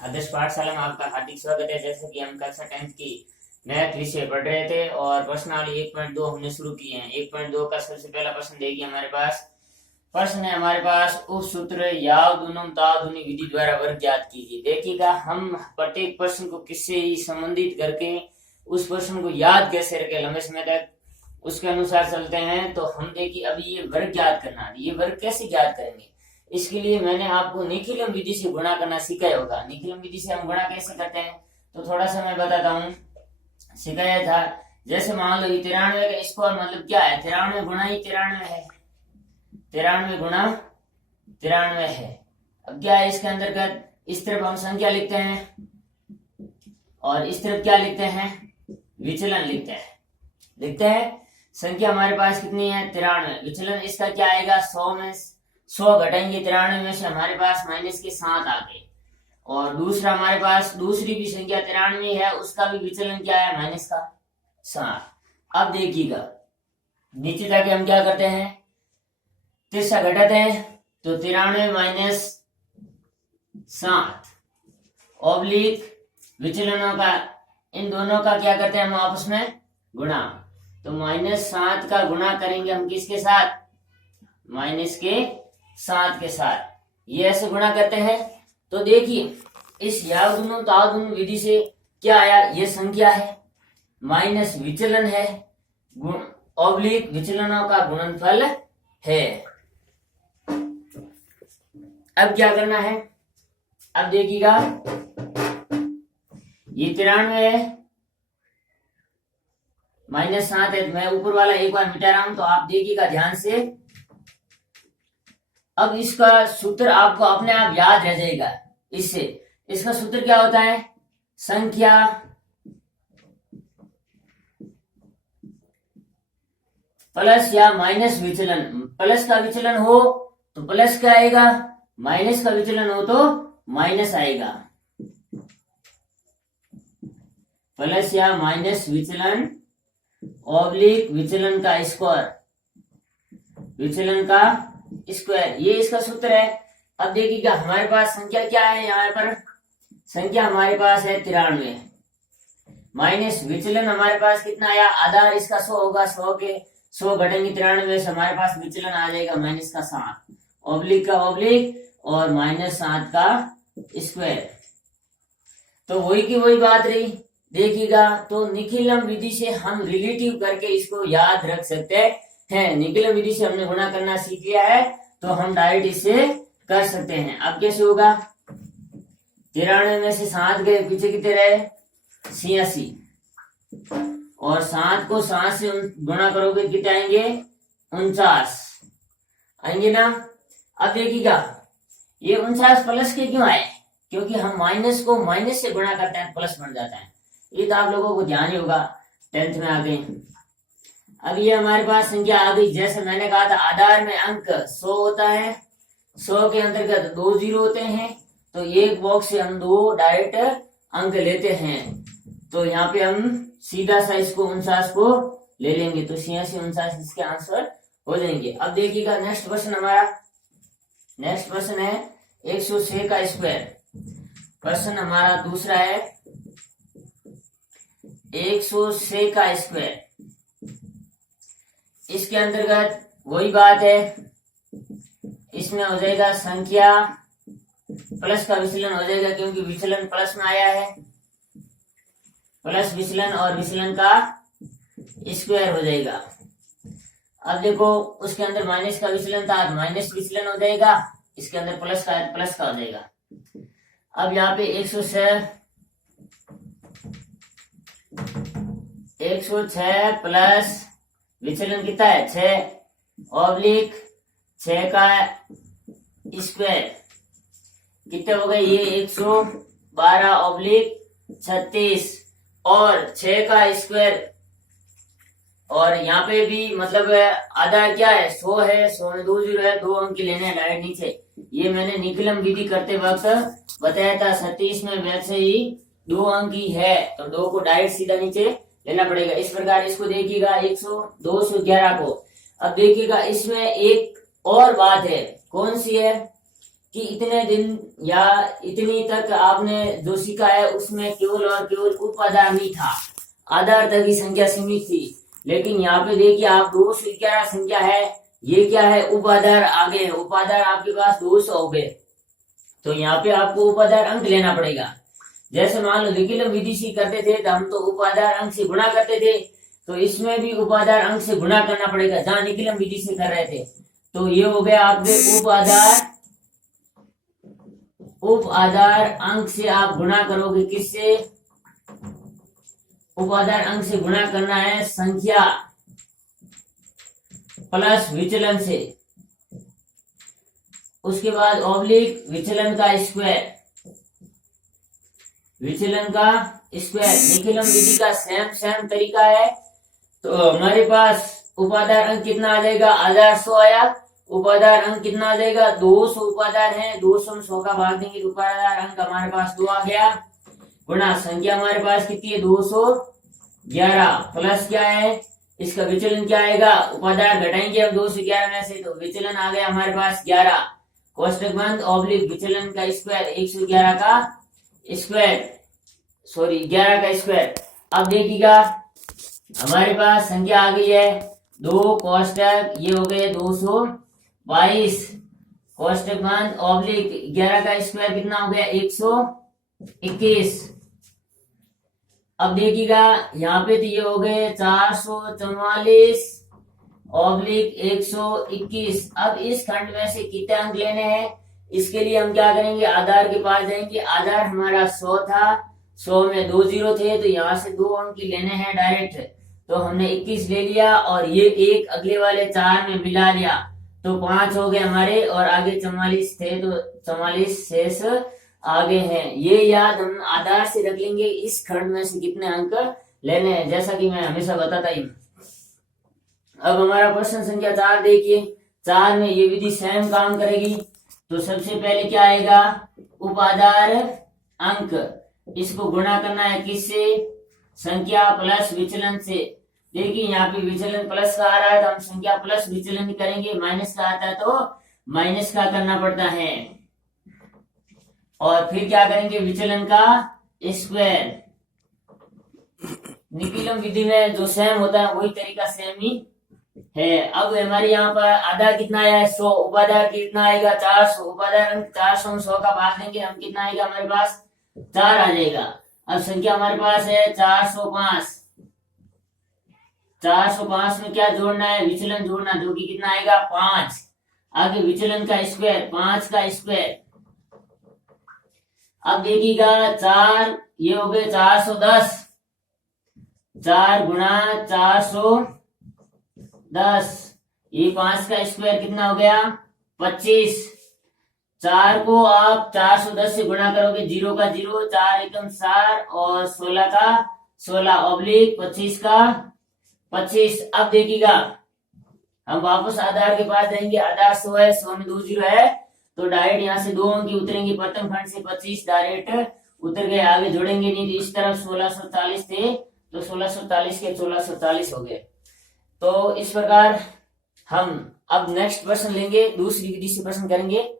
आदर्श पाठशाला में आपका हार्दिक स्वागत है। जैसे कि हम कक्षा 10th की मैथ विषय पढ़ रहे थे और प्रश्नावली 1.2 हमने शुरू किए हैं। 1.2 का सबसे पहला प्रश्न देखिए हमारे पास। प्रश्न है हमारे पास, उप सूत्र यावदुनम तावदुनी विधि द्वारा वर्ग ज्ञात कीजिए। देखिएगा हम प्रत्येक प्रश्न को किससे ही संबंधित करके उस प्रश्न को याद कैसे रखे लंबे समय तक उसके अनुसार चलते हैं। तो हम देखिए अभी ये वर्ग ज्ञात करना है, ये वर्ग कैसे ज्ञात करेंगे इसके लिए मैंने आपको निखिलम विधि से गुणा करना सिखाया होगा। निखिलम विधि से हम गुणा कैसे करते हैं तो थोड़ा सा मैं बताता हूँ, सिखाया था। जैसे मान लो 93 का स्क्वायर मतलब क्या है, 93 गुणा ही 93 है, 93 गुणा 93 है। अब क्या है इसके अंतर्गत, इस तरफ हम संख्या लिखते हैं और इस तरफ क्या लिखते हैं, विचलन लिखते हैं। संख्या हमारे पास कितनी है 93, विचलन इसका क्या आएगा 100 में 100 घटाएंगे 93 में से हमारे पास माइनस के 7 आ गए। और दूसरा हमारे पास दूसरी भी संख्या 93 है, उसका भी विचलन क्या है माइनस का 7। अब देखिएगा नीचे जाके हम क्या करते हैं, तिरछा घटाते हैं तो 93 माइनस 7 ऑब्लिक विचलनों का, इन दोनों का क्या करते हैं हम आपस में गुणा। तो माइनस 7 का गुणा करेंगे हम किसके साथ, माइनस के 7 के साथ, ये ऐसे गुणा करते हैं। तो देखिए इस यावदुनम तावदुनम विधि से क्या आया, ये संख्या है माइनस विचलन है ऑब्लिक विचलनों का गुणनफल है। अब क्या करना है, अब देखिएगा ये 93 है माइनस 7 है, मैं ऊपर वाला एक बार मिटा रहा हूं तो आप देखिएगा ध्यान से। अब इसका सूत्र आपको अपने आप याद रह जाएगा इससे। इसका सूत्र क्या होता है, संख्या प्लस या माइनस विचलन। प्लस का विचलन हो तो प्लस का आएगा, माइनस का विचलन हो तो माइनस आएगा। प्लस या माइनस विचलन ऑब्लिक विचलन का स्क्वायर, विचलन का स्क्वायर, ये इसका सूत्र है। अब देखिएगा हमारे पास संख्या क्या है, यहाँ पर संख्या हमारे पास है 93 माइनस विचलन हमारे पास कितना आया, आधार इसका 100 होगा, 100 के 100 घटेंगे 93 से हमारे पास विचलन आ जाएगा माइनस का 7 ऑब्लिक का ऑब्लिक और माइनस 7 का स्क्वायर। तो वही की वही बात रही। देखिएगा तो निखिलम विधि से हम रिलेटिव करके इसको याद रख सकते हैं। निखिलम विधि से हमने गुणा करना सीख लिया है तो हम डायरेक्ट इससे कर सकते हैं। अब कैसे होगा, 93 में से 7 गए, पीछे कितने रहे 86 और 7 को 7 से गुणा करोगे कितने आएंगे 49 आएंगे ना। अब देखिएगा ये 49 प्लस के क्यों आए, क्योंकि हम माइनस को माइनस से गुणा करते हैं प्लस बन जाता है। ये तो आप लोगों को ध्यान ही होगा 10th में आ गए। अब ये हमारे पास संख्या आ गई। जैसे मैंने कहा था आधार में अंक 100 होता है, 100 के अंतर्गत 2 जीरो होते हैं, तो एक बॉक्स से हम 2 डायरेक्ट अंक लेते हैं। तो यहाँ पे हम सीधा सा इसको 49 को ले लेंगे तो 86 49 इसके आंसर हो जाएंगे। अब देखिएगा नेक्स्ट प्रश्न हमारा, नेक्स्ट प्रश्न है 106 का स्क्वायर। प्रश्न हमारा दूसरा है 106 का स्क्वायर। इसके अंतर्गत वही बात है, इसमें हो जाएगा संख्या प्लस का विचलन हो जाएगा क्योंकि विचलन प्लस में आया है, प्लस विचलन और विचलन का स्क्वायर हो जाएगा। अब देखो उसके अंदर माइनस का विचलन था, माइनस विचलन हो जाएगा, इसके अंदर प्लस का हो जाएगा। अब यहाँ पे 106 प्लस विचलन कितना है 6 ऑब्लिक 6 का स्क्वायर कितने हो गए, ये 112 ऑब्लिक 36 और 6 का स्क्वायर। और यहाँ पे भी मतलब आधा क्या है 100 है, 100 में 2 जीरो है, 2 अंक लेने हैं डायरेक्ट नीचे। ये मैंने निखिलम विधि करते वक्त बताया था, 37 में वैसे ही 2 अंक ही है तो 2 को डायरेक्ट सीधा नीचे लेना पड़ेगा। इस प्रकार इसको देखिएगा 211 को। अब देखिएगा इसमें एक और बात है, कौन सी है, कि इतने दिन या इतनी तक आपने जो सीखा है उसमें केवल और केवल उप आधार नहीं था, आधार तक की संख्या सीमित थी। लेकिन यहाँ पे देखिए आप 211 संख्या है, ये क्या है, उप आधार आगे है, उप आधार आपके पास 200 हो गए। तो यहाँ पे आपको उप आधार अंक लेना पड़ेगा। जैसे मान लो निखिलम विधि से करते थे तो हम तो उप आधार अंक से गुणा करते थे, तो इसमें भी उप आधार अंक से गुणा करना पड़ेगा जहां निखिलम विधि से कर रहे थे। तो ये हो गया आपके उप आधार अंक से आप गुणा करोगे, किससे, उप आधार अंक से गुणा करना है संख्या प्लस विचलन से, उसके बाद ऑब्लिक विचलन का स्क्वायर, विचलन का स्क्वायर। निखिलम विधि का सेम तरीका है। तो हमारे पास उपाधार अंक कितना आ जाएगा, आधार 100 आया, उपाधार अंक कितना आ जाएगा, 200 उपाधार है, 200 में 100 का भाग देंगे तो उपाधार अंक हमारे पास 2 आ गया, गुणा संख्या हमारे पास कितनी है 211, प्लस क्या है इसका विचलन क्या आएगा, उपाधार घटाएंगे हम 211 में से तो विचलन आ गया हमारे पास 11, कोष्टक बंद ऑब्लिक विचलन का स्क्वायर 111 का स्क्वायर, सॉरी 11 का स्क्वायर। अब देखिएगा हमारे पास संख्या आ गई है 2 कोष्टक, ये हो गए 222, कोष्टक बंद ऑब्लिक 11 का स्क्वायर कितना हो गया 121। अब देखिएगा यहाँ पे तो ये हो गए 444 ऑब्लिक 121। अब इस खंड में से कितने अंक लेने हैं, इसके लिए हम क्या करेंगे, आधार के पास जाएंगे। आधार हमारा 100 था, 100 में 2 जीरो थे तो यहाँ से 2 अंक ही लेने हैं डायरेक्ट, तो हमने 21 ले लिया और ये एक अगले वाले 4 में मिला लिया तो 5 हो गए हमारे, और आगे 44 थे तो 44 शेष आगे हैं। ये याद हम आधार से रख लेंगे, इस खंड में से कितने अंक लेने हैं, जैसा कि मैं हमेशा बताता ही। अब हमारा प्रश्न संख्या 4 देखिए, 4 में ये विधि सेम काम करेगी। तो सबसे पहले क्या आएगा, उपाधार अंक, इसको गुणा करना है किससे, संख्या प्लस विचलन से। देखिए यहाँ पे विचलन प्लस का आ रहा है तो हम संख्या प्लस विचलन ही करेंगे, माइनस का आता है तो माइनस का करना पड़ता है। और फिर क्या करेंगे, विचलन का स्क्वायर। निखिलम विधि में जो सेम होता है वही तरीका सेम ही है। अब हमारे यहाँ पर आधार कितना आया है 100, उपाधार कितना आएगा 400, उपाधार अंक 400 में 100 का भाग देंगे हम कितना आएगा हमारे पास 4 आ जाएगा। अब संख्या हमारे पास है 405, 405 में क्या जोड़ना है, विचलन जोड़ना, जो कि कितना आएगा 5, आगे विचलन का स्क्वायर 5 का स्क्वायर। अब देखिएगा 4 ये हो गए 410, 4 गुणा 410, ये 5 का स्क्वायर कितना हो गया 25। 4 को आप 410 से गुणा करोगे, 0 का 0, 4 एकम 4 और 16 का 16 ऑब्लिक 25 का 25। अब देखिएगा हम वापस आधार के पास जाएंगे, आधार 100 है, 100 में 2 जीरो है तो डायरेक्ट यहाँ से 2 अंक उतरेंगे, प्रथम खंड से 25 डायरेक्ट उतर गए, आगे जोड़ेंगे नहीं। तो इस तरफ 1640 थे तो 1640 के 1640 हो गए। तो इस प्रकार हम अब नेक्स्ट प्रश्न लेंगे, दूसरी विधि से प्रश्न करेंगे।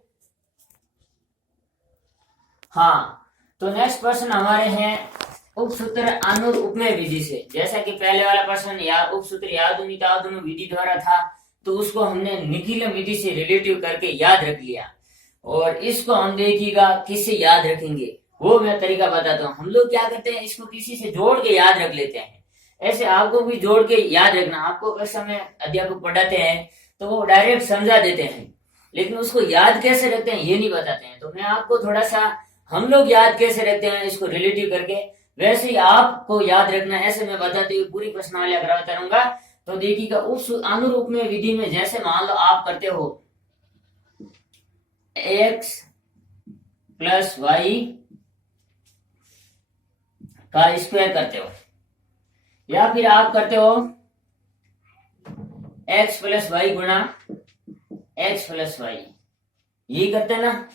हाँ, तो नेक्स्ट प्रश्न हमारे हैं उपसूत्र अनुर उपमेय विधि से। जैसा कि पहले वाला प्रश्न या उपसूत्र यादुनितादुनु विधि द्वारा था, तो उसको हमने निखिलम विधि से रिलेटिव करके याद रख लिया, और इसको हम देखिएगा किससे याद रखेंगे वो मैं तरीका बताता हूँ। हम लोग क्या करते हैं, इसको किसी से जोड़ के याद रख लेते हैं। ऐसे आपको भी जोड़ के याद रखना। आपको कक्षा में अध्यापक पढ़ाते हैं तो वो डायरेक्ट समझा देते हैं, लेकिन उसको याद कैसे रखते हैं ये नहीं बताते हैं। तो मैं आपको थोड़ा सा, हम लोग याद कैसे रखते हैं इसको रिलेटिव करके, वैसे ही आपको याद रखना है, ऐसे मैं बताते हुए पूरी प्रश्नावली कराता रहूंगा। तो देखिएगा अनुरूप में विधि में जैसे मान लो आप करते हो x प्लस वाई का स्क्वायर करते हो, या फिर आप करते हो x प्लस वाई गुणा x प्लस वाई, यही करते हैं ना।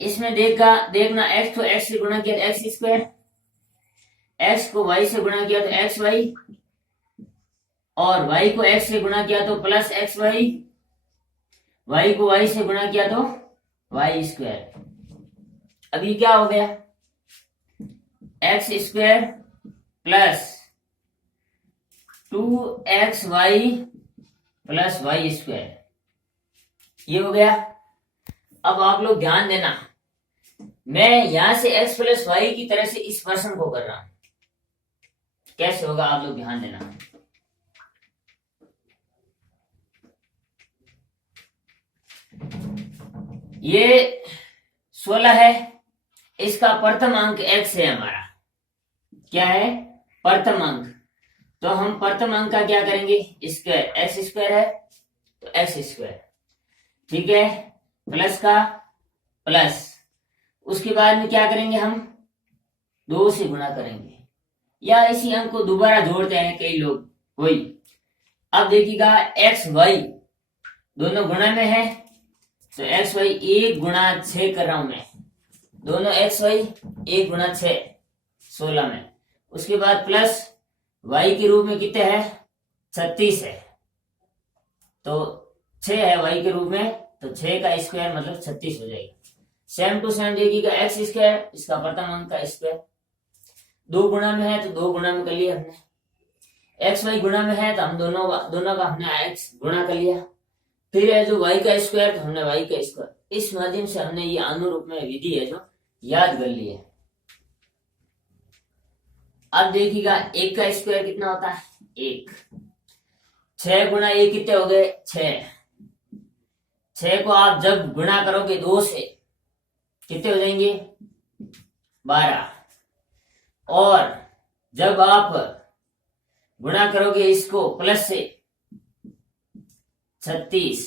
इसमें देखना x को x से गुणा किया तो x स्क्वायर, x को y से गुणा किया तो एक्स वाई, और y को x से गुणा किया तो प्लस एक्स वाई, y को y से गुणा किया तो वाई स्क्वायर। अभी क्या हो गया, X square plus 2xy plus Y square, ये हो गया। अब आप लोग ध्यान देना, मैं यहां से x प्लस वाई की तरह से इस पर्सन को कर रहा हूं, कैसे होगा आप लोग ध्यान देना। ये 16 है, इसका प्रथम अंक x है हमारा, क्या है, प्रथम अंक। तो हम प्रथम अंक का क्या करेंगे, स्क्वायर, एक्स स्क्वायर है तो एक्स स्क्वायर, ठीक है, प्लस का प्लस, उसके बाद में क्या करेंगे, हम 2 से गुणा करेंगे, या इसी अंक को दोबारा जोड़ते हैं कई लोग कोई। अब देखिएगा एक्स वाई दोनों गुणा में है, तो एक्स वाई 1 गुणा 6 कर रहा हूं मैं, दोनों एक्स वाई 1 गुणा 6 16 में। उसके बाद प्लस वाई के रूप में कितने है, 36 है, तो 6 है वाई के रूप में, तो 6 का स्क्वायर मतलब 36 हो जाएगा। सेम टू सेम देखिएगा एक्स स्क्वायर, इसका प्रथम अंक का स्क्वायर, 2 गुणा में है तो 2 गुणा में कर लिया हमने, एक्स वाई गुणा में है तो हम दोनों का हमने एक्स गुणा कर लिया, फिर है जो वाई का स्क्वायर तो हमने वाई का स्क्वायर। इस माध्यम से हमने ये अनुरूप में विधि है जो याद कर ली है। अब देखिएगा 1 का स्क्वायर कितना होता है, 1, 6 गुणा 1 कितने हो गए, 6, 6 को आप जब गुणा करोगे 2 से कितने हो जाएंगे, 12, और जब आप गुणा करोगे इसको प्लस से 36।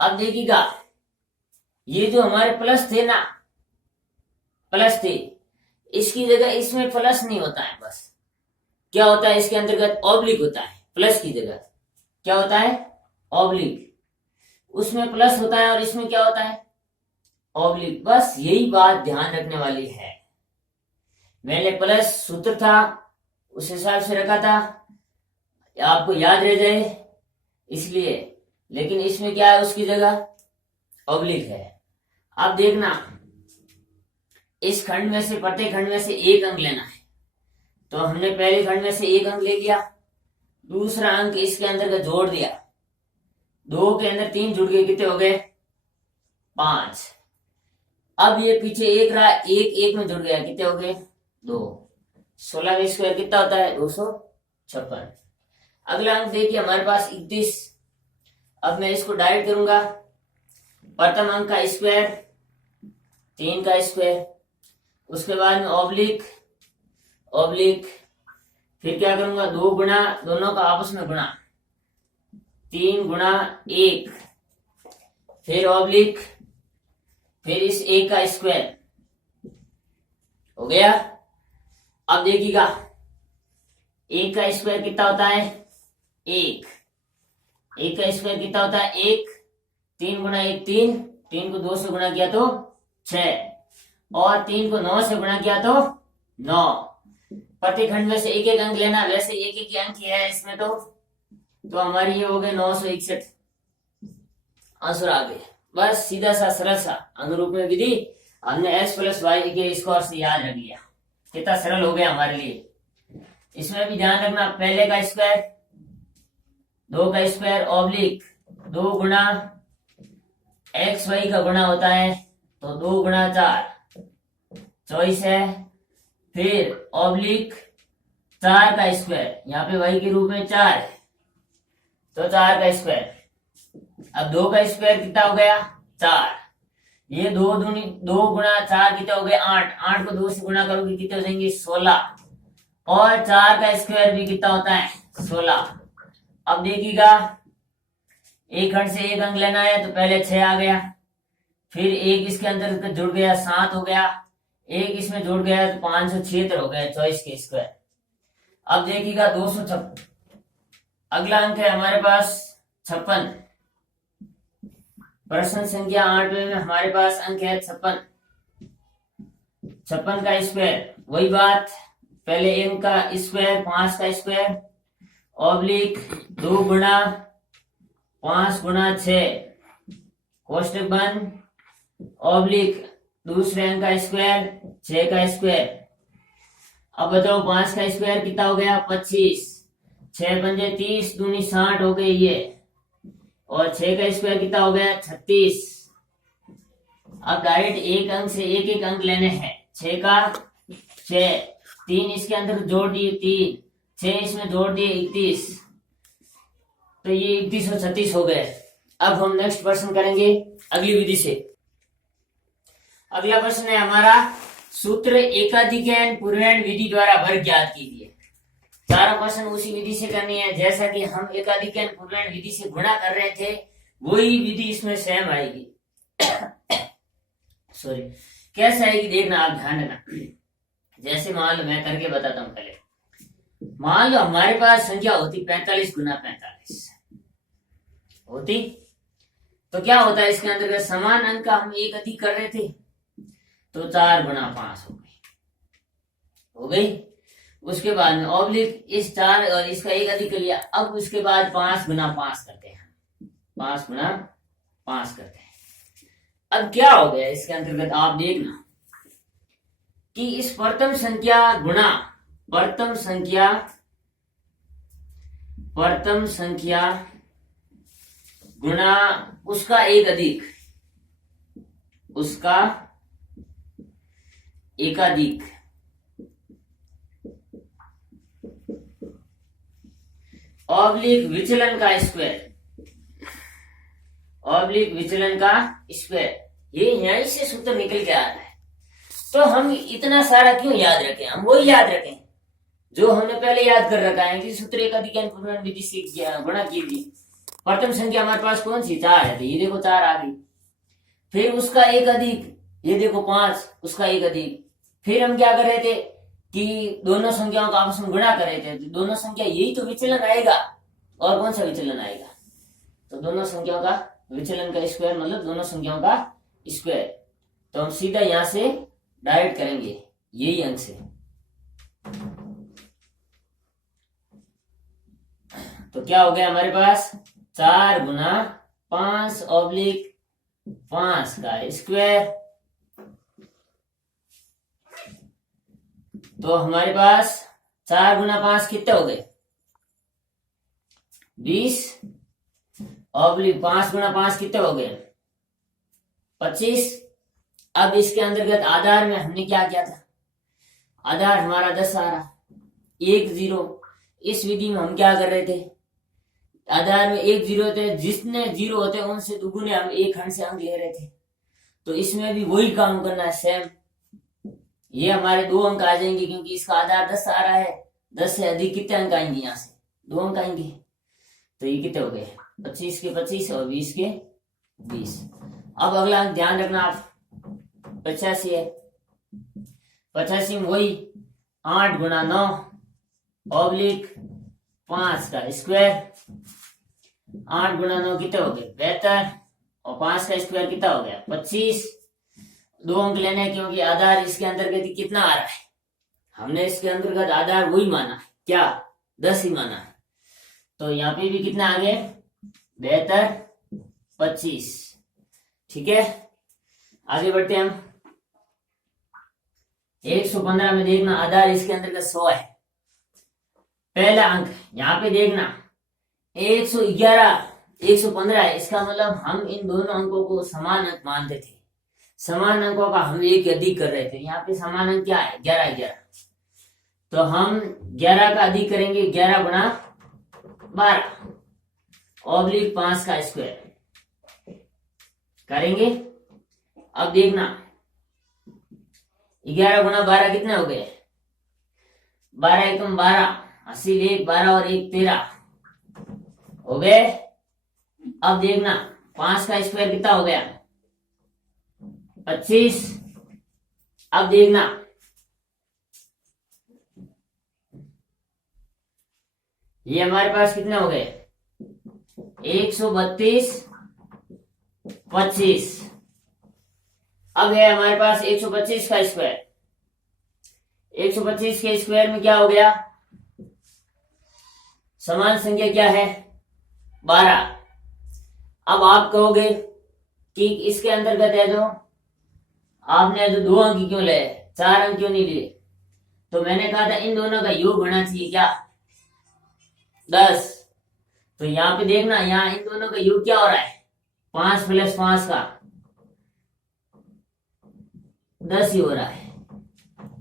अब देखिएगा ये जो हमारे प्लस थे ना, प्लस थे, इसकी जगह इसमें प्लस नहीं होता है, बस क्या होता है इसके अंतर्गत ऑब्लिक होता है, प्लस की जगह क्या होता है, ऑब्लिक, उसमें प्लस होता है और इसमें क्या होता है, ऑब्लिक। बस यही बात ध्यान रखने वाली है, मैंने प्लस सूत्र था उस हिसाब से रखा था, आपको याद रह जाए इसलिए, लेकिन इसमें क्या है, उसकी जगह ऑब्लिक है। अब देखना, इस खंड में से, प्रत्येक खंड में से 1 अंक लेना है, तो हमने पहले खंड में से 1 अंक ले लिया, दूसरा अंक इसके अंदर का जोड़ दिया, 2 के अंदर 3 जुड़ गए, कितने हो गए, 5। अब ये पीछे 1 रहा, 1 में जुड़ गया, कितने हो गए, 2। 16 का स्क्वायर कितना होता है, 256। अगला अंक देखिए हमारे पास 31। अब मैं इसको डाइविड करूंगा, प्रथम अंक का स्क्वायर 3 का स्क्वायर, उसके बाद में ऑब्लिक, ऑब्लिक, फिर क्या करूंगा, 2 गुणा, दोनों का आपस में गुणा, 3 गुणा 1, फिर ऑब्लिक, फिर इस 1 का स्क्वायर हो गया। अब देखिएगा 1 का स्क्वायर कितना होता है, 1, 1 का स्क्वायर कितना होता है, 1, 3 गुणा 1 3, 3 को 2 से गुणा किया तो 6, और 3 को 9 से गुणा किया तो 9। प्रति खंड में से 1 अंक लेना, वैसे 1 अंक ही है इसमें, तो हमारी ये हो गए 961, आंसर आ गए। बस सीधा सा सरल सा अनुरूप में विधि हमने x प्लस वाई के स्क्वायर से याद रख लिया, कितना सरल हो गया हमारे लिए। इसमें भी ध्यान रखना, पहले का स्क्वायर, 2 का स्क्वायर ऑब्लिक 2 गुणा एक्स वाई का गुणा होता है, तो 2 गुणा 4 24 है, फिर ऑब्लिक 4 का स्क्वायर, यहाँ पे वाई के रूप में 4 है, तो 4 का स्क्वायर। अब 2 का स्क्वायर कितना हो गया, 4, ये 2 गुणा 4 कितने हो गए, 8, 8 को 2 से गुणा करोगे कितने हो जाएंगे, 16, और 4 का स्क्वायर भी कितना होता है, 16। अब देखिएगा एक खंड से 1 अंक लेना है, तो पहले 6 आ गया, फिर 1 इसके अंदर जुड़ गया 7 हो गया, 1 इसमें जुड़ गया तो 576 हो गया, 24 के स्क्वायर। अब देखिएगा 256, अगला अंक है हमारे पास 56, प्रश्न संख्या 8वें में हमारे पास अंक है 56, 56 का स्क्वायर, वही बात, पहले 1 का स्क्वायर 5 का स्क्वायर ऑब्लिक 2 गुणा 5 गुणा 6 कोष्टक बंद, ऑब्लिक दूसरे अंक का स्क्वायर 6 का स्क्वायर। अब बताओ 5 का स्क्वायर कितना हो गया 25, 6 पंजे 30 दूनी 60 हो गई ये, और 6 का स्क्वायर कितना हो गया 36। अब डायरेक्ट एक अंक से एक एक अंक लेने हैं। 6 का 6, 3 इसके अंदर जोड़ दिए 3, 6 इसमें जोड़ दिए 31, तो ये 31 और 36 हो गए। अब हम नेक्स्ट प्रश्न करेंगे अगली विधि से। अगला प्रश्न है हमारा, सूत्र एकाधिकरण पूर्णांक विधि द्वारा वर्ग ज्ञात कीजिए। चारों प्रश्न उसी विधि से करनी है, जैसा कि हम एकाधिकरण पूर्णांक विधि से गुणा कर रहे थे वही विधि इसमें सेम आएगी। सॉरी, कैसे आएगी देखना, आप ध्यान रखना। जैसे मान लो मैं करके बताता हूँ पहले। मान लो हमारे पास संख्या होती 45 गुना 45 होती, तो क्या होता है इसके अंदर समान अंक का हम एक अधिक कर रहे थे, तो 4 गुना 5 हो गई। उसके बाद में ऑब्लिक इस 4 और इसका एक अधिक कर लिया। अब उसके बाद 5 गुना 5 करते हैं, 5 गुना 5 करते हैं। अब क्या हो गया इसके अंतर्गत, आप देखना कि इस प्रथम संख्या गुना प्रथम संख्या गुना उसका एक अधिक, उसका एकाधिक, ऑब्लिक विचलन का स्क्वायर, ऑब्लिक विचलन का स्क्वायर, ये यहीं से सूत्र निकल के आ रहा है। तो हम इतना सारा क्यों याद रखें, हम वही याद रखें जो हमने पहले याद कर रखा है कि सूत्र एकाधिकरण पूर्णांक विधि से गुणा कीजिए। प्रथम संख्या हमारे पास कौन सी 4 है, तो ये देखो 4 आ गई। फिर उसका एक अधिक, ये देखो 5, उसका एक अधिक। फिर हम क्या कर रहे थे कि दोनों संख्याओं का आपस में गुणा कर रहे थे, तो दोनों संख्या यही तो विचलन आएगा। और कौन सा विचलन आएगा, तो दोनों संख्याओं का विचलन का स्क्वायर, मतलब दोनों संख्याओं का स्क्वायर। तो हम सीधा यहां से डायरेक्ट करेंगे यही अंक से। तो क्या हो गया हमारे पास 4 गुना 5 ऑब्लिक 5 का स्क्वायर। तो हमारे पास 4 गुना 5 कितने हो गए 20, ऑब्लिक 5 गुना 5 कितने हो गए 25। अब इसके अंतर्गत आधार में हमने क्या किया था, आधार हमारा 10 आ रहा, 1 0। इस विधि में हम क्या कर रहे थे, आधार में 1 0 थे, जितने 0 होते उनसे दुगुने हम एक खंड से अंक ले रहे थे। तो इसमें भी वही काम करना है सेम। ये हमारे 2 अंक आ जाएंगे क्योंकि इसका आधार 10 आ रहा है। 10 से अधिक कितने अंक आएंगे, यहाँ से 2 अंक आएंगे। तो ये कितने हो गए 25 के 25 और 20 के 20। अब अगला अंक ध्यान रखना आप, 85 है। 85 में वही 8 गुना 9 ऑब्लिक 5 का स्क्वायर। 8 गुना 9 कितने हो गए 72, और 5 का स्क्वायर कितना हो गया 25। 2 अंक लेने हैं क्योंकि आधार इसके अंतर्गत कितना आ रहा है, हमने इसके अंतर्गत आधार वही माना है, क्या 10 ही माना है। तो यहाँ पे भी कितना आ गए 72 25। ठीक है, आगे बढ़ते हैं हम। 115 में देखना आधार इसके अंतर्गत 100 है। पहला अंक यहाँ पे देखना 111 115 है, इसका मतलब हम इन दोनों अंकों को समान अंक मानते थे। समान अंकों का हम एक अधिक कर रहे थे। यहाँ पे समान अंक क्या है 11 11। तो हम 11 का अधिक करेंगे 11 गुना 12 ऑब्लिक 5 का स्क्वायर करेंगे। अब देखना 11 गुना 12 कितने हो गए 12 एकम 12, 80 1 12 और 1 13 हो गए। अब देखना 5 का स्क्वायर कितना हो गया 25। अब देखना ये हमारे पास कितने हो गए 132 25। अब है हमारे पास 125 का स्क्वायर। 125 के स्क्वायर में क्या हो गया, समान संख्या क्या है 12। अब आप कहोगे कि इसके अंतर्गत है जो आपने जो 2 अंक क्यों लिए, 4 अंक क्यों नहीं लिए? तो मैंने कहा था इन दोनों का योग होना चाहिए क्या, 10। तो यहाँ पे देखना, यहाँ इन दोनों का योग क्या हो रहा है, 5 + 5 का 10 ही हो रहा है।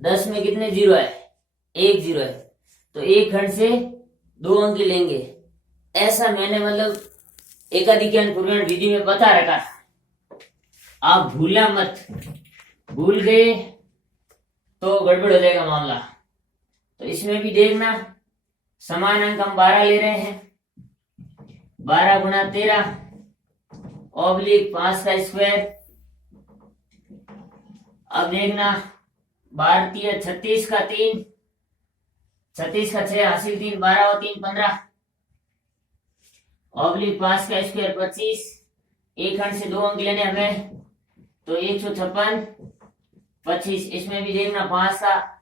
10 में कितने जीरो है, 1 जीरो है। तो एक खंड से 2 अंक लेंगे, ऐसा मैंने मतलब एकाधिक पूर्ण विधि में बता रखा था। आप भूलना मत, भूल गए तो गड़बड़ हो जाएगा मामला। तो इसमें भी देखना, समान अंक हम 12 ले रहे हैं, 12 × 13 / 5 का स्क्वायर। अब देखना, 12 × 36 का 3, 36 का 6 हासिल 3, 12 और 3 15 / 5 का स्क्वायर 25। एक खंड से 2 अंक लेने हमें, तो 156 25। इसमें भी देखना 5 का।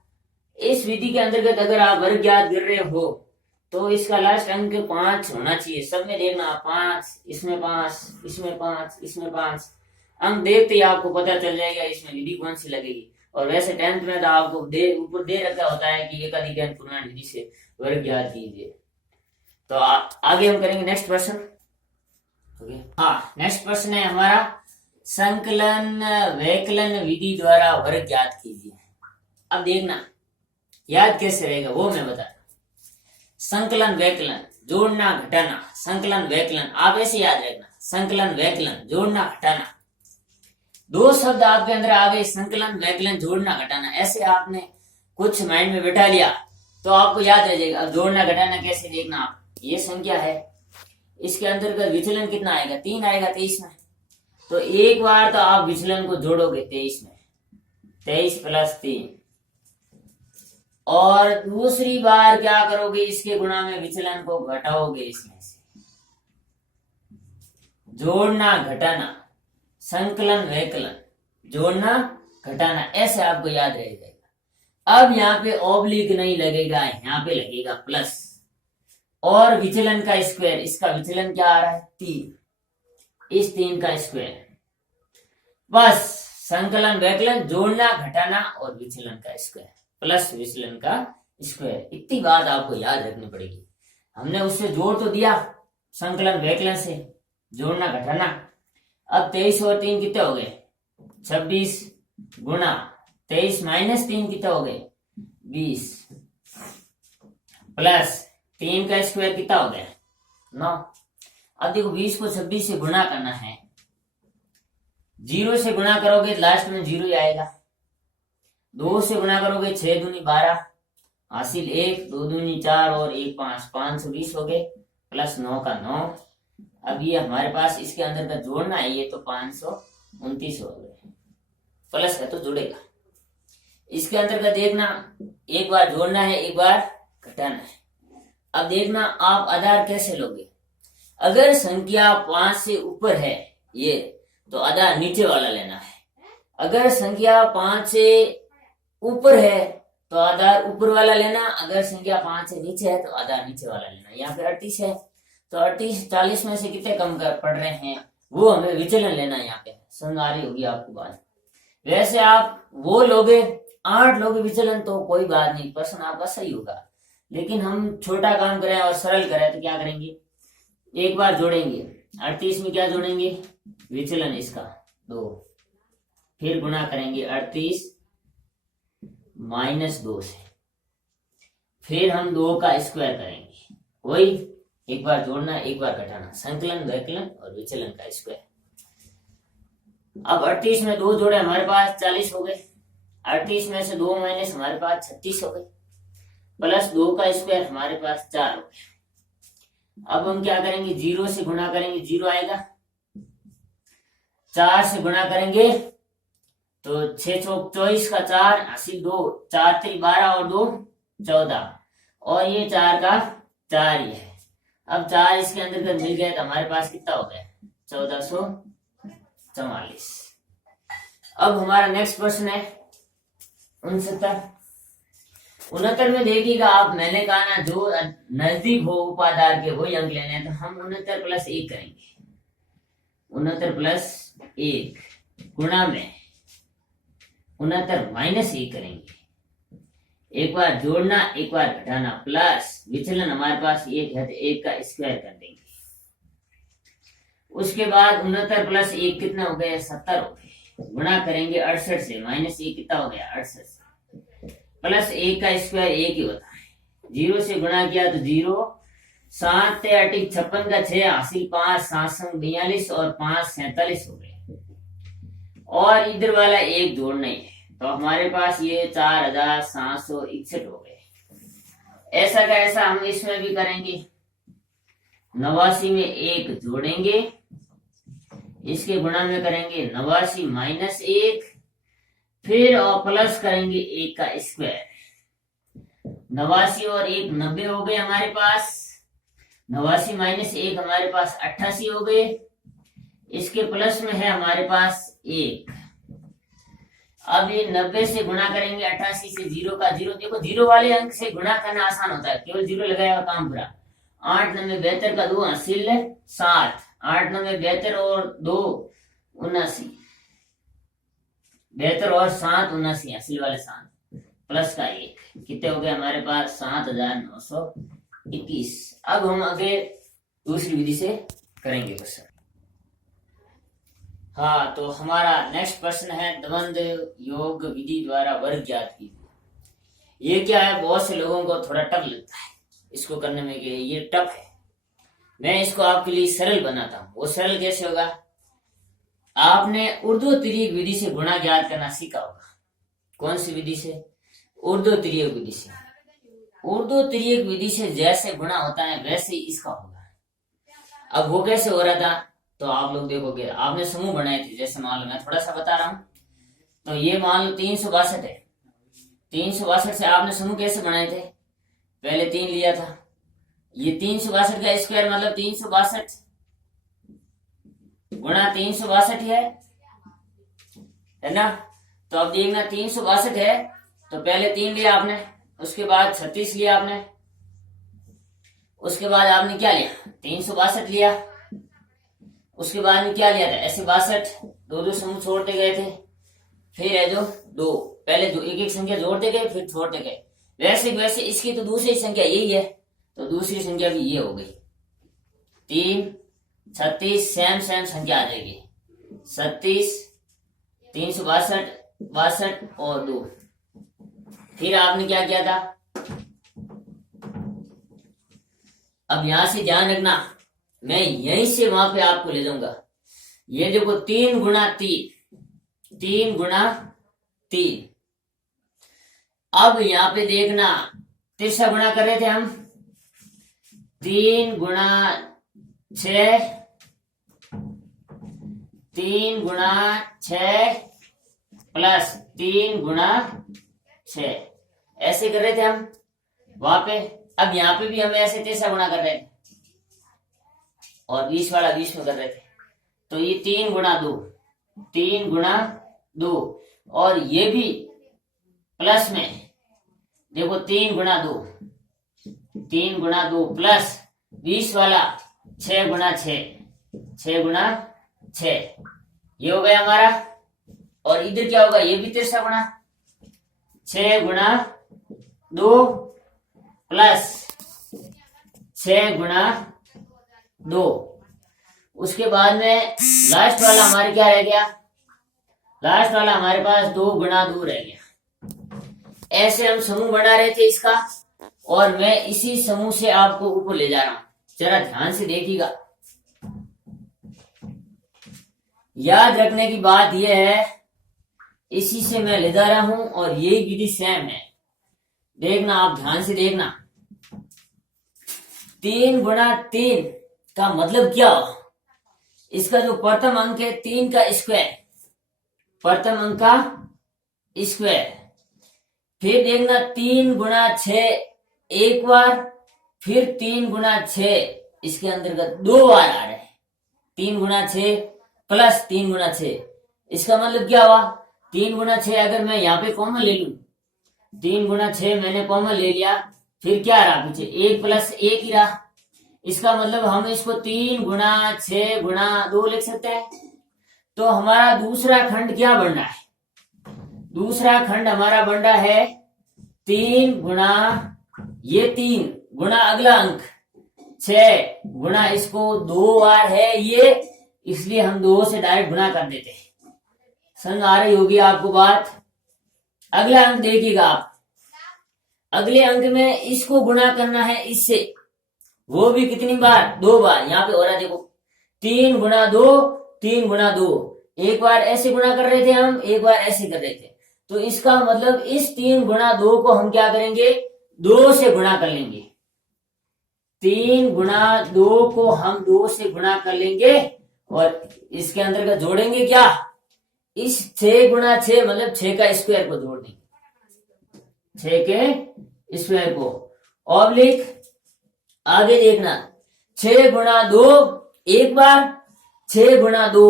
इस विधि के अंतर्गत अगर आप वर्ग ज्ञात कर रहे हो तो इसका लास्ट अंक 5 होना चाहिए। सब में देखना 5, इसमें 5, इसमें 5, इसमें 5 अंक देखते ही आपको पता चल जाएगा इसमें विधि कौन सी लगेगी। और वैसे 10th में तो आपको ऊपर दे रखा होता है कि एकाधिक पूर्णांक विधि से वर्ग ज्ञात कीजिए। तो आगे हम करेंगे नेक्स्ट प्रश्न। हाँ, नेक्स्ट प्रश्न है हमारा, संकलन वैकलन विधि द्वारा वर्ग ज्ञात कीजिए। अब देखना याद कैसे रहेगा वो मैं बता रहा हूं। संकलन वैकलन, जोड़ना घटाना, संकलन वैकलन, आप ऐसे याद रखना, संकलन वैकलन, जोड़ना घटाना। 2 शब्द आपके अंदर आ गए, संकलन वैकलन, जोड़ना घटाना। ऐसे आपने कुछ माइंड में बैठा लिया तो आपको याद रह जाएगा। अब जोड़ना घटाना कैसे देखना, आप ये संख्या है, इसके अंदर का विचलन कितना आएगा, 3 आएगा 23 में। तो एक बार तो आप विचलन को जोड़ोगे 23 में, 23 + 3, और दूसरी बार क्या करोगे, इसके गुणा में विचलन को घटाओगे इसमें से। जोड़ना घटाना, संकलन वैकलन, जोड़ना घटाना, ऐसे आपको याद रह जाएगा। अब यहाँ पे ऑब्लिक नहीं लगेगा, यहाँ पे लगेगा प्लस, और विचलन का स्क्वायर, इसका विचलन क्या आ रहा है 3, इस 3 का स्क्वायर। बस संकलन वैकलन, जोड़ना घटाना और विचलन का स्क्वायर प्लस विचलन का स्क्वायर, इतनी बात आपको याद रखनी पड़ेगी। हमने उससे जोड़ तो दिया, संकलन वैकलन से जोड़ना घटाना। अब 23 और 3 कितने हो गए, 26 गुणा 23 - 3 कितने हो गए, 20, प्लस 3 का स्क्वायर कितना हो गया, 9। अब देखो 20 को 26 से गुणा करना है, 0 से गुणा करोगे लास्ट में 0 ही आएगा। 2 से गुणा करोगे 6 दूनी 12 हासिल 1, 2 दूनी 4 और 1 5, 520 हो गए, प्लस 9 का 9। अब ये हमारे पास इसके अंदर का जोड़ना है, ये तो 529 हो गए, प्लस है तो जुड़ेगा। इसके अंदर का देखना, एक बार जोड़ना है, एक बार घटाना है। अब देखना आप आधार कैसे लोगे। अगर संख्या 5 से ऊपर है ये, तो आधार नीचे वाला लेना है। अगर संख्या 5 से ऊपर है तो आधार ऊपर वाला लेना, अगर संख्या 5 से नीचे है तो आधार नीचे वाला लेना। यहाँ पे 38 है, तो 38 40 में से कितने कम कर पड़ रहे हैं, वो हमें विचलन लेना है। यहाँ पे समझ आ रही होगी आपको बात। वैसे आप वो लोगे 8 लोगे विचलन तो कोई बात नहीं, प्रश्न आपका सही होगा। लेकिन हम छोटा काम करें और सरल करें तो क्या करेंगे, एक बार जोड़ेंगे 38 में, क्या जोड़ेंगे विचलन इसका 2, फिर गुणा करेंगे 38 - 2 से, फिर हम 2 का स्क्वायर करेंगे। वही एक बार जोड़ना, एक बार घटाना, संकलन वैकलन और विचलन का स्क्वायर। अब 38 में 2 जोड़े हमारे पास 40 हो गए, 38 में से 2 माइनस हमारे पास 36 हो गए, प्लस 2 का स्क्वायर हमारे पास 4 हो गया। अब हम क्या करेंगे, 0 से गुणा करेंगे 0 आएगा, 4 से गुणा करेंगे तो 6 चौक 24 का 4 हासिल 2, 4 3 12 और 2 14, और ये 4 का 4 ही है। अब 4 इसके अंदर का मिल गया तो हमारे पास कितना हो गया 1444। अब हमारा नेक्स्ट प्रश्न है 69। 69 में देखिएगा आप, मैंने कहा ना जो नजदीक हो उपाधार के वही अंक लेने हैं, तो हम 69 + 1 करेंगे। 69 + 1 गुणा में 69 माइनस 1 करेंगे, एक बार जोड़ना एक बार घटाना, प्लस विचलन हमारे पास 1 है तो 1 का स्क्वायर कर देंगे। उसके बाद 69 प्लस 1 कितना हो गया, 70 हो गए, गुणा करेंगे 68 से, माइनस 1 कितना हो गया 68 से, प्लस 1 का स्क्वायर 1 ही होता है, 0 से गुणा किया तो 0, 7 8 56 का 6 हासिल 5 7 42 और 5 47 हो गए, और इधर वाला 1 जोड़ना ही है, तो हमारे पास ये 4761 हो गए। ऐसा का ऐसा हम इसमें भी करेंगे, 89 में 1 जोड़ेंगे, इसके गुणा में करेंगे 89 माइनस 1, फिर और प्लस करेंगे 1 का स्क्वायर, 89 और 1 90 हो गए हमारे पास, 89 माइनस 1 हमारे पास 88 हो गए, इसके प्लस में है हमारे पास 1। अब ये 90 से गुणा करेंगे 88 से, 0 का 0, देखो 0 वाले अंक से गुणा करना आसान होता है, केवल 0 लगाया और काम पूरा। 8 9 72 का 2 हासिल 7, 8 9 72 और 2 79, 72 और 7 79 हासिल वाले 7, प्लस का 1, कितने हो गए हमारे पास 7921। अब हम आगे दूसरी विधि से करेंगे क्वेश्चन। हाँ, तो हमारा नेक्स्ट प्रश्न है द्वंद्व योग विधि द्वारा वर्ग ज्ञात कीजिए। ये क्या है, बहुत से लोगों को थोड़ा टफ लगता है इसको करने में कि ये टफ है, मैं इसको आपके लिए सरल बनाता हूँ। वो सरल कैसे होगा, आपने उर्ध्व तिर्यक विधि से गुणा ज्ञात करना सीखा होगा। कौन सी विधि से, उर्ध्व तिर्यक विधि से। उर्ध्व तिर्यक विधि से जैसे गुणा होता है वैसे ही इसका होगा। अब वो कैसे हो रहा था, तो आप लोग देखोगे, आपने समूह बनाए थे, जैसे मान लो मैं थोड़ा सा बता रहा हूं, तो ये मान लो 362 है, 362 से आपने समूह कैसे बनाए थे, पहले 3 लिया था, ये 362 का स्क्वायर मतलब 362 गुणा 362 है ना। तो अब देखना 362 है तो पहले 3 लिया आपने, उसके बाद 36 लिया आपने, उसके बाद आपने क्या लिया 362 लिया, उसके बाद में क्या लिया था ऐसे 62, दो समूह छोड़ते गए थे, फिर है जो 2, पहले जो एक एक संख्या जोड़ते गए फिर छोड़ते गए, वैसे वैसे इसकी तो दूसरी संख्या यही है, तो दूसरी संख्या भी ये हो गई 3 36, सेम संख्या आ जाएगी 37 362 62 और 2। फिर आपने क्या किया था, अब यहां से ध्यान रखना, मैं यहीं से वहां पे आपको ले जाऊंगा। ये देखो 3 गुणा 3, 3 गुणा 3। अब यहां पे देखना तीसरा गुणा कर रहे थे हम, 3 गुणा 6, 3 गुणा 6 प्लस 3 गुणा 6, ऐसे कर रहे थे हम वहां पे। अब यहां पे भी हम ऐसे तीसरा गुणा कर रहे थे और 20 वाला 20 में कर रहे थे, तो ये 3 गुणा 2, 3 गुणा 2, और ये भी प्लस में देखो 3 गुणा 2, 3 गुणा 2 प्लस 20 वाला 6 गुणा 6, 6 गुणा 6, ये हो गया हमारा। और इधर क्या होगा, ये भी तीसरा गुणा 6 गुणा 2 प्लस 6 गुणा 2। उसके बाद में लास्ट वाला हमारे क्या रह गया, लास्ट वाला हमारे पास 2 गुणा 2 रह गया। ऐसे हम समूह बना रहे थे इसका, और मैं इसी समूह से आपको ऊपर ले जा रहा हूं, जरा ध्यान से देखिएगा। याद रखने की बात यह है, इसी से मैं ले जा रहा हूं और यही विधि सेम है, देखना आप ध्यान से देखना। 3 गुणा 3 का मतलब क्या हो, इसका जो प्रथम अंक है 3 का स्क्वायर, प्रथम अंक का स्क्वायर, फिर देखना 3 गुणा 6 एक बार, फिर 3 गुणा 6 इसके अंतर्गत 2 बार आ रहे हैं, 3 गुणा 6 प्लस 3 गुणा 6, इसका मतलब क्या हुआ, 3 गुणा 6 अगर मैं यहाँ पे कॉमन ले लूं, 3 गुणा 6 मैंने कॉमन ले लिया, फिर क्या रहा पीछे 1 प्लस 1 ही रहा, इसका मतलब हम इसको 3 गुणा 6 गुणा 2 लिख सकते हैं। तो हमारा दूसरा खंड क्या बन रहा है, दूसरा खंड हमारा बन रहा है 3 गुणा ये 3 गुणा अगला अंक 6 गुणा इसको 2 बार है ये, इसलिए हम 2 से डायरेक्ट गुणा कर देते हैं। समझ आ रही होगी आपको बात। अगला अंक देखिएगा आप, अगले अंक में इसको गुणा करना है इससे, वो भी कितनी बार? 2 बार। यहाँ पे हो रहा है देखो 3 गुणा 2, 3 गुणा 2। एक बार ऐसे गुणा कर रहे थे हम, एक बार ऐसे कर रहे थे, तो इसका मतलब इस 3 गुणा 2 को हम क्या करेंगे? 2 से गुणा कर लेंगे। 3 गुणा 2 को हम 2 से गुणा कर लेंगे और इसके अंदर का जोड़ेंगे क्या? इस 6 गुणा 6 मतलब 6 का स्क्वायर को जोड़ देंगे, 6 के स्क्वायर को। ऑब्लिक आगे देखना, 6 गुणा 2 एक बार, 6 गुणा 2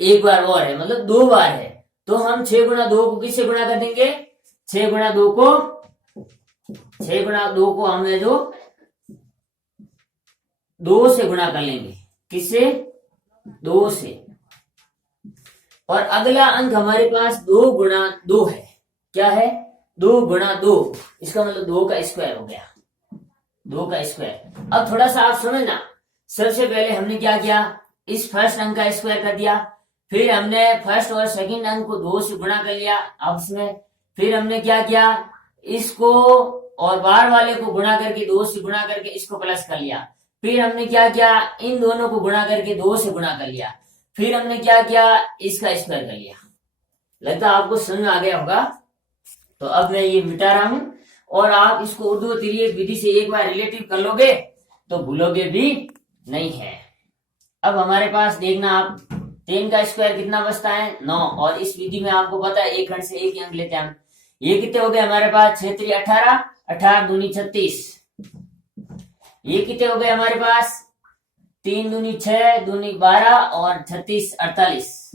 एक बार और है, मतलब 2 बार है। तो हम 6 गुणा 2 को किससे गुणा कर देंगे? 6 गुणा 2 को, 6 गुणा 2 को हमें जो 2 से गुणा कर लेंगे। किससे? 2 से। और अगला अंक हमारे पास 2 गुणा 2 है। क्या है? 2 गुणा 2, इसका मतलब 2 का स्क्वायर हो गया, 2 का स्क्वायर। अब थोड़ा सा आप समझना, सबसे पहले हमने क्या किया? इस फर्स्ट अंक का स्क्वायर कर दिया, फिर हमने फर्स्ट और सेकंड अंक को 2 से गुणा कर लिया आपस में, फिर हमने क्या किया? इसको और बाहर वाले को गुणा करके 2 से गुणा करके इसको प्लस कर लिया, फिर हमने क्या किया? इन दोनों को गुणा करके 2 से गुणा कर लिया, फिर हमने क्या किया? इसका स्क्वायर कर लिया। लगता है आपको समझ में आ गया होगा। तो अब मैं ये मिटा रहा हूं और आप इसको उर्दू तिर्यक विधि से एक बार रिलेटिव कर लोगे तो भूलोगे भी नहीं है। अब हमारे पास देखना आप, 3 का स्क्वायर कितना बचता है? 9। और इस विधि में आपको पता है एक खंड से एक ही अंक लेते हैं हम। ये कितने हो गए हमारे पास? 6 3 18, 18 दूनी 36। ये कितने हो गए हमारे पास? 3 दूनी 6, दूनी 12 और 36 48।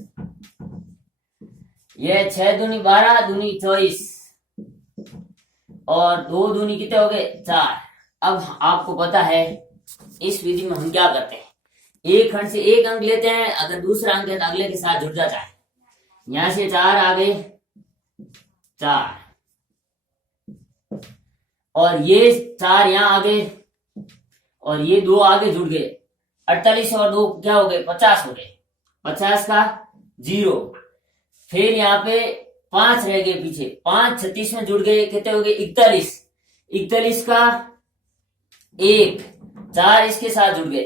ये 6 दूनी 12, दूनी 24 और 2 दूनी कितने हो गए? 4। अब आपको पता है इस विधि में हम क्या करते हैं, एक खंड से एक अंक लेते हैं, अगर दूसरा अंक है तो अगले के साथ जुड़ जाता है। यहां से 4 आ गए, 4 और ये 4 यहां आ गए और ये 2 आगे जुड़ गए। 48 और 2 क्या हो गए? 50 हो गए। 50 का 0, फिर यहाँ पे 5 रह गए पीछे, 5 36 में जुड़ गए, कितने हो गए? 41। 41 का 1, 4 इसके साथ जुड़ गए,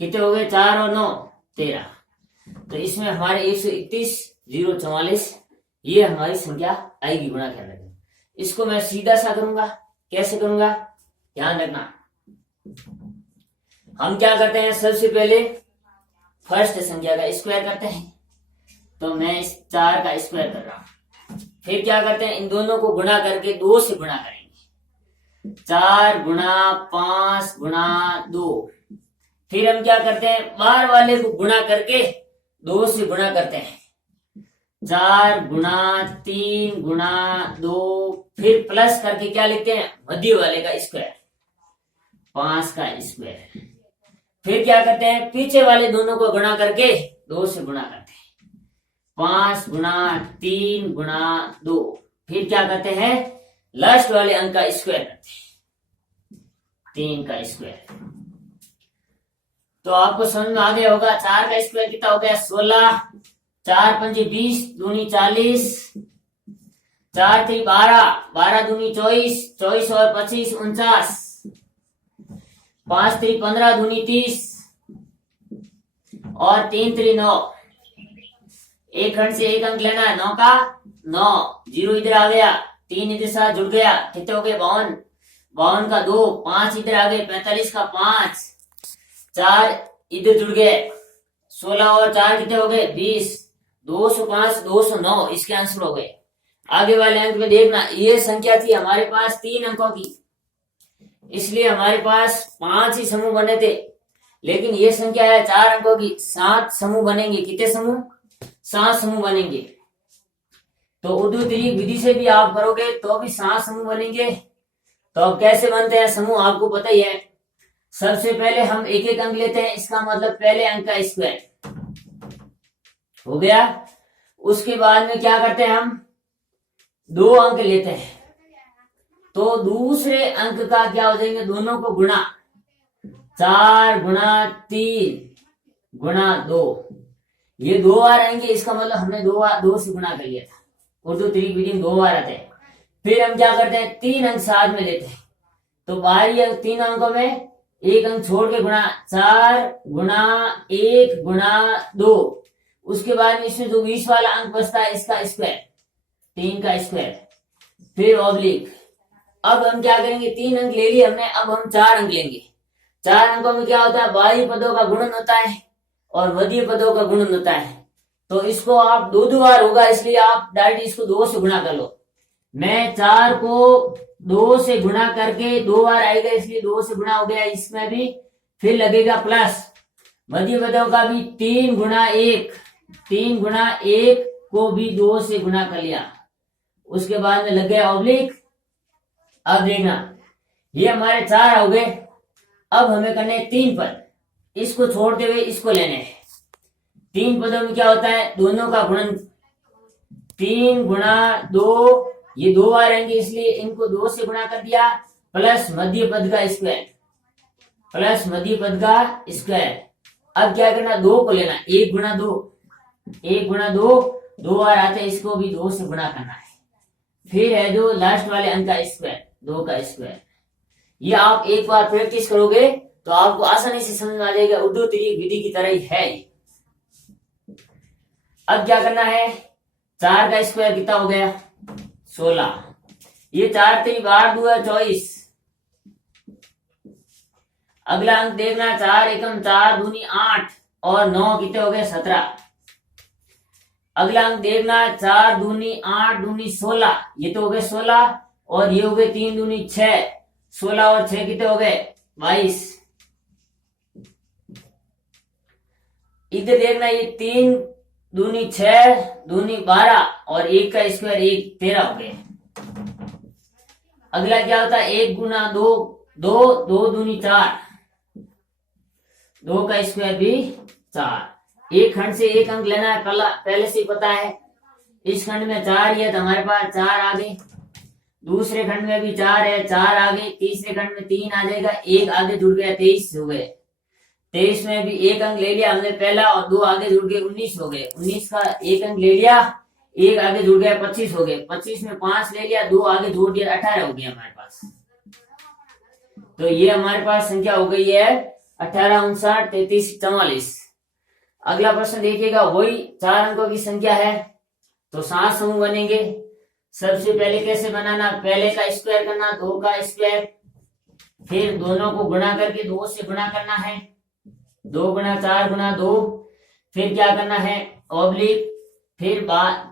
कितने हो गए? 4 और 9 13। तो इसमें हमारे 131 0 44 ये हमारी संख्या आएगी गुणा करने में। इसको मैं सीधा सा करूंगा, कैसे करूंगा ध्यान रखना। हम क्या करते हैं? सबसे पहले फर्स्ट संख्या का स्क्वायर करते हैं, तो मैं इस 4 का स्क्वायर कर रहा हूं। फिर क्या करते हैं? इन दोनों को गुणा करके 2 से गुणा करेंगे। 4 गुणा 5 गुणा 2। फिर हम क्या करते हैं? बाहर वाले को गुणा करके 2 से गुणा करते हैं। 4 गुणा 3 गुणा 2, फिर प्लस करके क्या लिखते हैं? मध्य वाले का स्क्वायर, 5 का स्क्वायर। फिर क्या करते हैं? पीछे वाले दोनों को गुणा करके 2 से गुणा करते हैं। 5 गुणा 3 गुणा 2। फिर क्या करते हैं? लास्ट वाले अंक का स्क्वायर करते हैं, 3 का स्क्वायर। तो आपको समझ में आ गया होगा। 4 का स्क्वायर कितना हो गया? 16। 4 पंजे 20, दूनी 40, 4 3 12, 12 दूनी 24, 24 और 25 49, 5 3 15 दूनी 30 और 3 3 9। एक खंड से एक अंक लेना है, 9 का 9, 0 इधर आ गया, 3 इधर साथ जुड़ गया, कितने हो गए? 52। 52 का 2, 5 इधर आ गए, 45 का 5, 4 इधर जुड़ गए, 16 और 4 कितने हो गए? 20। 205 209 इसके आंसर हो गए। आगे वाले अंक में देखना, ये संख्या थी हमारे पास 3 अंकों की, इसलिए हमारे पास 5 ही समूह बने थे, लेकिन ये संख्या है 4 अंकों की, 7 समूह बनेंगे। कितने समूह? 7 समूह बनेंगे। तो उर्दू तिर्यक विधि से भी आप करोगे तो भी 7 समूह बनेंगे। तो अब कैसे बनते हैं समूह आपको पता ही है। सबसे पहले हम एक एक अंक लेते हैं, इसका मतलब पहले अंक का स्क्वायर हो गया। उसके बाद में क्या करते हैं हम? दो अंक लेते हैं तो दूसरे अंक का क्या हो जाएंगे, दोनों को गुणा, 4 गुणा 3 गुणा 2, ये 2 बार आएंगे, इसका मतलब हमने 2 से गुणा कर लिया था, उर्दू तरीक विधि 2 बार आते हैं। फिर हम क्या करते हैं, 3 अंक साथ में लेते हैं, तो बाहरी अंक 3 अंकों में एक अंक छोड़ के गुणा, 4 गुणा 1 गुणा 2, उसके बाद में इसमें जो 20 वाला अंक बचता है इसका स्क्वायर, 3 का स्क्वायर, फिर ऑब्लिक। अब हम क्या करेंगे, 3 अंक ले लिए हमने, अब हम 4 अंक लेंगे। 4 अंकों में क्या होता है, बाह्य पदों का गुणन होता है और मध्य पदों का गुणन होता है, तो इसको आप 2 बार होगा, इसलिए आप डायरेक्ट इसको 2 से गुणा कर लो। मैं 4 को 2 से गुणा करके 2 बार आएगा, इसलिए 2 से गुणा हो गया, इसमें भी फिर लगेगा प्लस, मध्य पदों का भी 3 गुणा 1, 3 गुणा 1 को भी 2 से गुणा कर लिया, उसके बाद में लग गया ऑब्लिक। अब देखना, ये हमारे 4 हो गए, अब हमें करने 3 पद, इसको छोड़ते हुए इसको लेने हैं। 3 पदों में क्या होता है, दोनों का गुणन, 3 गुणा 2, ये 2 बार आएंगे इसलिए इनको 2 से गुणा कर दिया, प्लस मध्य पद का स्क्वायर, प्लस मध्य पद का स्क्वायर। अब क्या करना, 2 को लेना, 1 गुणा 2, 1 गुणा 2, 2 बार आते हैं, इसको भी 2 से गुणा करना है। फिर है जो लास्ट वाले अंक का स्क्वायर, 2 का स्क्वायर। ये आप एक बार प्रैक्टिस करोगे तो आपको आसानी से समझ में आ जाएगा, उर्दू तरीक विधि की तरह ही है। अब क्या करना है, 4 का स्क्वायर कितना हो गया, 16, ये 4 3 12 2 24। अगला अंक देखना, 4 एकम 4 दूनी 8 और 9 कितने हो गए, 17। अगला अंक देखना, 4 दूनी 8 दूनी 16, ये तो हो गए 16, और ये हो गए 3 दूनी 6, 16 और 6 कितने हो गए, 22। इधर देखना, ये 3 दूनी 6 दूनी 12 और 1 का स्क्वायर 1, 13 हो गए। अगला क्या होता है, 1 गुना 2 2, 2 दूनी 4, 2 का स्क्वायर भी 4। एक खंड से एक अंक लेना है, पहले से पता है। इस खंड में 4 ही है तो हमारे पास 4 आ गए, दूसरे खंड में भी 4 है, 4 आ गए, तीसरे खंड में 3 आ जाएगा, 1 आगे जुड़ गया, 23 हो गए। 23 में भी 1 अंक ले लिया हमने पहला, और 2 आगे जुड़ गए, 19 हो गए। 19 का 1 अंक ले लिया, 1 आगे जुड़ गया, 25 हो गए। 25 में 5 ले लिया, 2 आगे जोड़ दिया, 18 हो गया हमारे पास। तो ये हमारे पास संख्या हो गई है 18 59 33 44। अगला प्रश्न देखिएगा, वही 4 अंकों की संख्या है, तो 7 समूह बनेंगे। सबसे पहले कैसे बनाना, पहले का स्क्वायर करना, 2 का स्क्वायर, फिर दोनों को गुणा करके 2 से गुणा करना है, 2 गुणा 4 गुणा 2, फिर क्या करना है, ऑब्लिक, फिर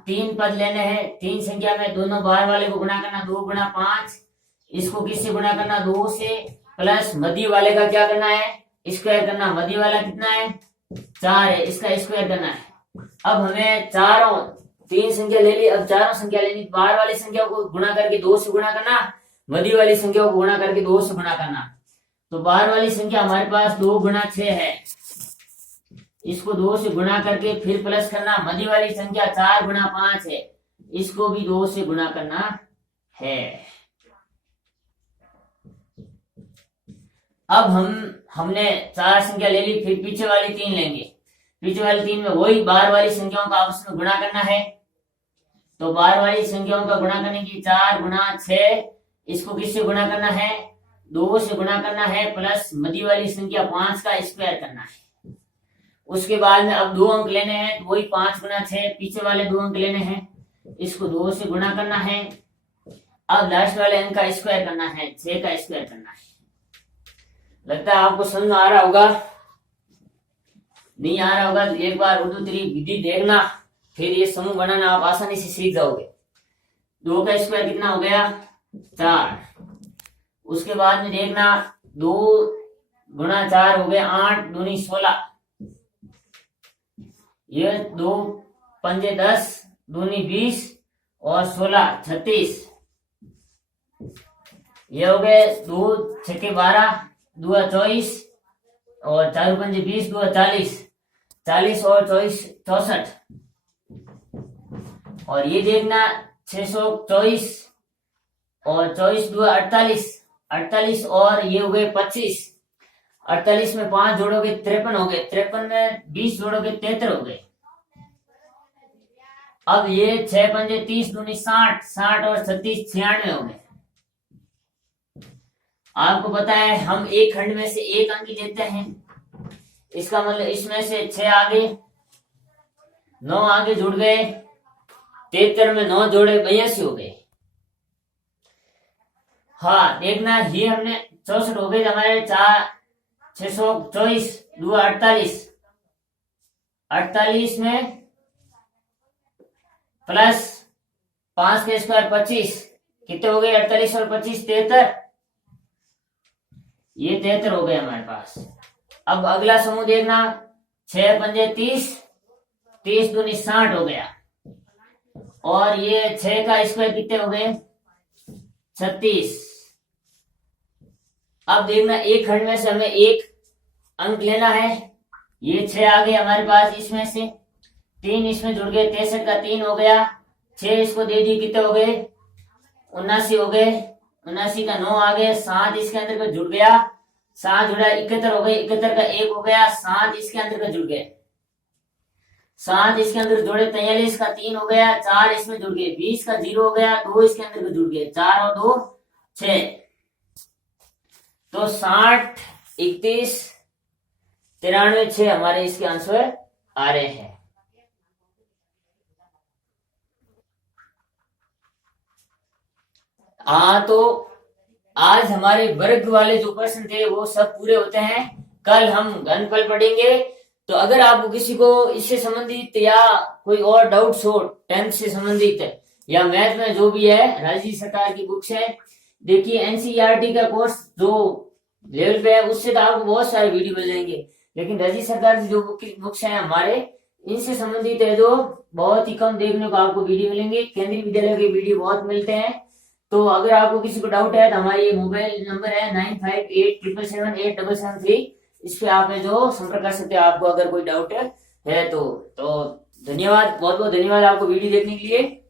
3 पद लेने हैं, 3 संख्या में दोनों बाहर वाले को गुणा करना, 2 गुणा 5, इसको किससे गुणा करना, 2 से, प्लस मध्य वाले का क्या करना है, स्क्वायर करना। मध्य वाला कितना है, 4 है, इसका स्क्वायर करना है। अब हमें 3 संख्या ले ली, अब 4 संख्या लेनी, बाहर वाली संख्या को गुणा करके 2 से गुणा करना, मध्य वाली संख्या को गुणा करके 2 से गुणा करना। तो बाहर वाली संख्या हमारे पास 2 गुणा 6 है, इसको 2 से गुणा करके फिर प्लस करना। मध्य वाली संख्या 4 गुणा 5 है, इसको भी 2 से गुणा करना है। अब हमने 4 संख्या ले ली, फिर पीछे वाली 3 लेंगे। पीछे वाली 3 में वही बाहर वाली संख्याओं का आपस में गुणा करना है। तो बाहर वाली संख्याओं का गुणा करने की 4 गुणा 6, इसको किससे गुणा करना है, 2 से गुणा करना है, प्लस मध्य वाली संख्या 5 का स्क्वायर करना है। उसके बाद में अब 2 अंक लेने हैं, वही 5 गुणा 6, पीछे वाले 2 अंक लेने हैं, इसको 2 से गुणा करना है। अब लास्ट वाले अंक का स्क्वायर करना है, 6 का स्क्वायर करना है। लगता है आपको समझ में आ रहा होगा, नहीं आ रहा होगा तो एक बार उर्दू तरीक विधि देखना, फिर ये समूह बनाना आप आसानी से सीख जाओगे। 2 का स्क्वायर कितना हो गया, 4। उसके बाद में देखना, 2 गुणा 4 हो गए 8 दूनी 16, ये 2 पंजे 10 दूनी 20 और 16 36, ये हो गए 2 छक्के 12 2 24 और 4 पंजे 20 2 40, 40 और 24 64। और ये देखना 624 और 24 2 48, 48 और ये हो गए 25, 48 में 5 जोड़ोगे 53 हो गए, 53 में 20 जोड़ोगे 73 हो गए। अब ये 6 पंजे 30 दूनी 60, 60 और 36 96 हो गए। आपको पता है हम एक खंड में से एक अंक लेते हैं, इसका मतलब इसमें से 6 आगे 9 आगे जुड़ गए, 73 में 9 जोड़े 82 हो गए। हाँ देखना, ये हमने 64 हो गए हमारे 624 2 48, 48 में प्लस 5 के स्क्वायर 25, कितने हो गए 48 और 25 73, ये 73 हो गए हमारे पास। अब अगला समूह देखना, 6 पंजे 30, 30 दूनी 60 हो गया, और ये 6 का स्क्वायर कितने हो गए 36। अब देखना एक खंड में से हमें एक अंक लेना है, ये 6 आ गए हमारे पास, इसमें से 3 इसमें जुड़ गए, 63 का 3 हो गया, 6 इसको दे दिए, कितने हो गए 79 हो गए, 79 का 9 आ गए, 7 इसके अंदर का जुड़ गया, 7 जुड़ा 71 हो गए, 71 का 1 हो गया, 7 इसके अंदर का जुड़ गए, 7 इसके अंदर जोड़े 43 का 3 हो गया, 4 इसमें जुड़ गए, 20 का 0 हो गया, 2 इसके अंदर का जुड़ गए, 4 और 2 6, तो 60 31 93 6 हमारे इसके आंसर आ रहे हैं। हाँ तो आज हमारे वर्ग वाले जो प्रश्न थे वो सब पूरे होते हैं, कल हम घनफल पढ़ेंगे। तो अगर आपको किसी को इससे संबंधित या कोई और डाउट्स हो 10th से संबंधित या मैथ में जो भी है, राज्य सरकार की बुक्स है, देखिए एनसीईआरटी का कोर्स जो लेवल पे है उससे तो आपको बहुत सारे वीडियो मिल जाएंगे, लेकिन राज्य सरकार की जो बुक्स है हमारे, इनसे संबंधित है जो बहुत ही कम देखने को आपको वीडियो मिलेंगे। केंद्रीय विद्यालय के वीडियो बहुत मिलते हैं। तो अगर आपको किसी को डाउट है तो हमारी मोबाइल नंबर है 9587778773, इस पे आप जो संपर्क कर सकते हैं आपको अगर कोई डाउट है तो धन्यवाद, बहुत बहुत धन्यवाद आपको वीडियो देखने के लिए।